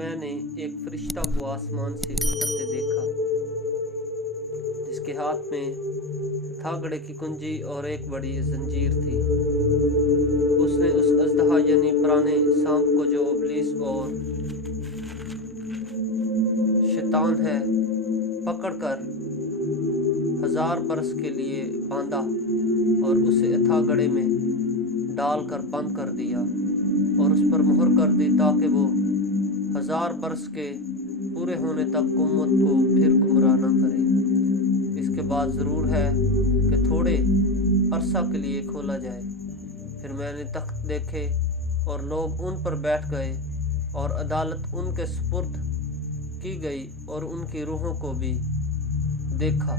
میں نے ایک فرشتہ کو آسمان سے اترتے دیکھا جس کے ہاتھ میں تھاگڑے کی کنجی اور ایک بڑی زنجیر تھی۔ اس نے اس اژدہا یعنی پرانے سانپ کو جو ابلیس اور شیطان ہے پکڑ کر 1000 برس کے لیے باندھا اور اسے تھاگڑے میں ڈال کر بند کر دیا اور اس پر مہر کر دی تاکہ وہ 1000 برس کے پورے ہونے تک امت کو پھر گمراہ نہ کرے۔ اس کے بعد ضرور ہے کہ تھوڑے عرصہ کے لیے کھولا جائے۔ پھر میں نے تخت دیکھے اور لوگ ان پر بیٹھ گئے اور عدالت ان کے سپرد کی گئی اور ان کی روحوں کو بھی دیکھا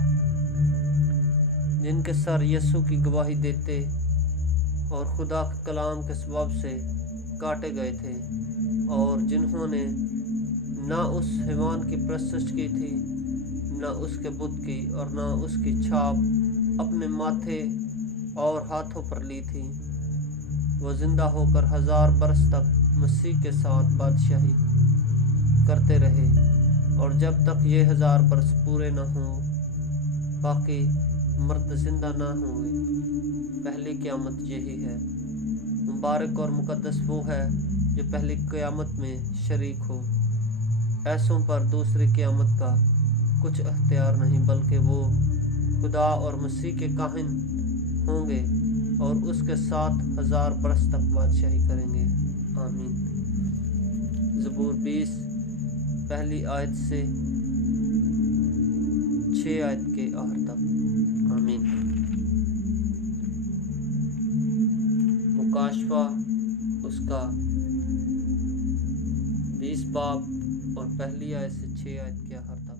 جن کے سر یسوع کی گواہی دیتے اور خدا کے کلام کے سبب سے کاٹے گئے تھے، اور جنہوں نے نہ اس حیوان کی پرستش کی تھی نہ اس کے بت کی اور نہ اس کی چھاپ اپنے ماتھے اور ہاتھوں پر لی تھی۔ وہ زندہ ہو کر 1000 برس تک مسیح کے ساتھ بادشاہی کرتے رہے، اور جب تک یہ 1000 برس پورے نہ ہوں باقی مرد زندہ نہ ہوئے۔ پہلی قیامت یہی ہے۔ مبارک اور مقدس وہ ہے جو پہلی قیامت میں شریک ہو۔ ایسوں پر دوسری قیامت کا کچھ اختیار نہیں، بلکہ وہ خدا اور مسیح کے کاہن ہوں گے اور اس کے ساتھ 1000 برس تک بادشاہی کریں گے۔ آمین۔ زبور 20 پہلی آیت سے 6 آیت کے آخر تک۔ آمین۔ مکاشفہ اس کا 20 باب اور پہلی آیت سے 6 آیت کے آخر تک۔